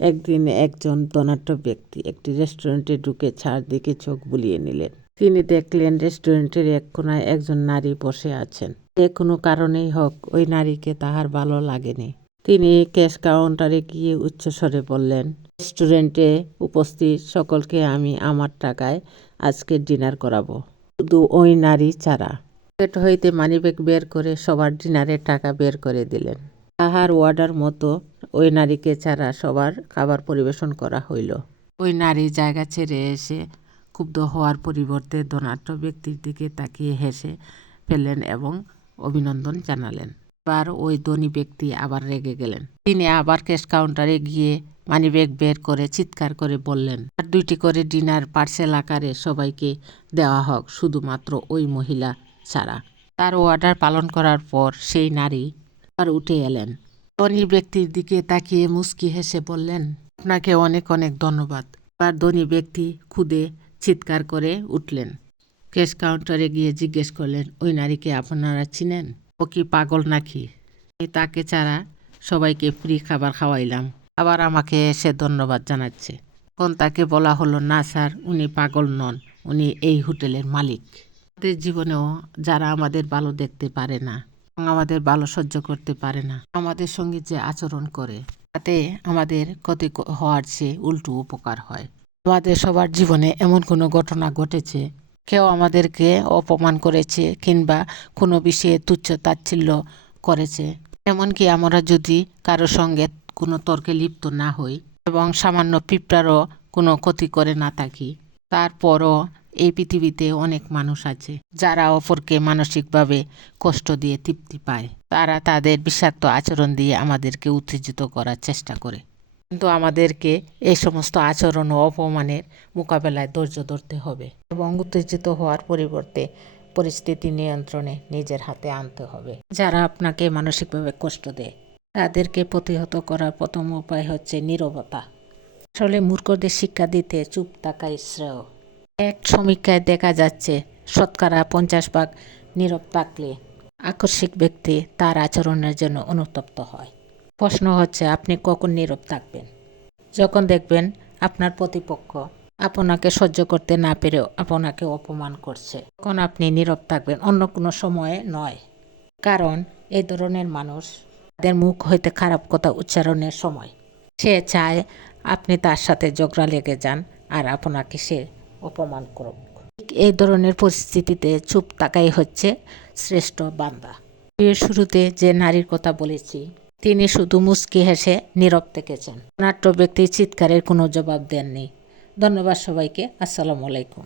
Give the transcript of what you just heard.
একদিন একজন ধনাঢ্য ব্যক্তি একটি রেস্টুরেন্টে ঢুকে চারদিকে চোখ বুলিয়ে নিলেন। তিনি দেখলেন রেস্টুরেন্টের এক কোনায় একজন নারী বসে আছেন। যে কোনো কারণেই হোক, ওই নারীকে তাহার ভালো লাগেনি। তিনি ক্যাশ কাউন্টারে গিয়ে উচ্চস্বরে বললেন, রেস্টুরেন্টে উপস্থিত সকলকে আমি আমার টাকায় আজকে ডিনার করাবো। শুধু ওই নারী ছাড়া। পকেট হইতে মানিব্যাগ বের করে সবার ডিনারের টাকা বের করে দিলেন। তাহার ওয়ার্ডার মতো ওই নারীকে ছাড়া সবার খাবার পরিবেশন করা হইল। ওই নারী জায়গা ছেড়ে এসে ক্ষুব্ধ হওয়ার পরিবর্তে ধনাঢ্য ব্যক্তির দিকে তাকিয়ে হেসে ফেললেন এবং অভিনন্দন জানালেন। এবার ওই ধনী ব্যক্তি আবার রেগে গেলেন। তিনি আবার ক্যাশ কাউন্টারে গিয়ে মানিব্যাগ বের করে চিৎকার করে বললেন, আর দুইটি করে ডিনার পার্সেল আকারে সবাইকে দেওয়া হোক, শুধুমাত্র ওই মহিলা ছাড়া। তার অর্ডার পালন করার পর সেই নারী আর উঠে এলেন। ধনী ব্যক্তির দিকে তাকিয়ে মুস্কি হেসে বললেন, আপনাকে অনেক অনেক ধন্যবাদ। আর ধনী ব্যক্তি খুদে চিৎকার করে উঠলেন। ক্যাশ কাউন্টারে গিয়ে জিজ্ঞেস করলেন, ওই নারীকে আপনারা চিনেন? ও কি পাগল নাকি? তাকে ছাড়া সবাইকে ফ্রি খাবার খাওয়াইলাম। আবার আমাকে এসে ধন্যবাদ জানাচ্ছে। তখন তাকে বলা হলো, না স্যার, উনি পাগল নন। উনি এই হোটেলের মালিক। আমাদের জীবনেও যারা আমাদের ভালো দেখতে পারে না আমাদের ভালো সহ্য করতে পারে না। আমাদের সঙ্গে যে আচরণ করে, তাতে আমাদের ক্ষতি হওয়ার চেয়ে উল্টো উপকার হয়। আমাদের সবার জীবনে এমন কোনো ঘটনা ঘটেছে, কেউ আমাদেরকে অপমান করেছে কিংবা কোনো বিষয়ে তুচ্ছ তাচ্ছিল্য করেছে। এমনকি আমরা যদি কারও সঙ্গে কোনো তর্কে লিপ্ত না হই এবং সামান্য পিঁপড়ারও কোনো ক্ষতি করে না থাকি, তারপরও এই পৃথিবীতে অনেক মানুষ আছে যারা অপরকে মানসিকভাবে কষ্ট দিয়ে তৃপ্তি পায়। তারা তাদের বিষাক্ত আচরণ দিয়ে আমাদেরকে উত্তেজিত করার চেষ্টা করে। কিন্তু আমাদেরকে এই সমস্ত আচরণ ও অপমানের মোকাবেলায় ধৈর্য ধরতে হবে এবং উত্তেজিত হওয়ার পরিবর্তে পরিস্থিতি নিয়ন্ত্রণে নিজের হাতে আনতে হবে। যারা আপনাকে মানসিকভাবে কষ্ট দেয়, তাদেরকে প্রতিহত করার প্রথম উপায় হচ্ছে নীরবতা। আসলে মূর্খদের শিক্ষা দিতে চুপ থাকাই শ্রেয়। এক সমীক্ষায় দেখা যাচ্ছে, শতকরা পঞ্চাশ ভাগ নীরব থাকলে আকস্মিক ব্যক্তি তার আচরণের জন্য অনুতপ্ত হয়। প্রশ্ন হচ্ছে, আপনি কখন নীরব থাকবেন? যখন দেখবেন আপনার প্রতিপক্ষ আপনাকে সহ্য করতে না পেরেও আপনাকে অপমান করছে, তখন আপনি নীরব থাকবেন অন্য কোনো সময়ে নয়। কারণ এই ধরনের মানুষ তাদের মুখ হইতে খারাপ কথা উচ্চারণের সময়। সে চায় আপনি তার সাথে ঝগড়া লেগে যান আর আপনাকে সে অপমান করুক। এই ধরনের পরিস্থিতিতে চুপ তাকাই হচ্ছে শ্রেষ্ঠ বান্দা। বিয়ের শুরুতে যে নারীর কথা বলেছি, তিনি শুধু মুস্কি হেসে নীরব থেকেছেন। নাট্য ব্যক্তি চিৎকারের কোনো জবাব দেননি। ধন্যবাদ সবাইকে। আসসালামু আলাইকুম।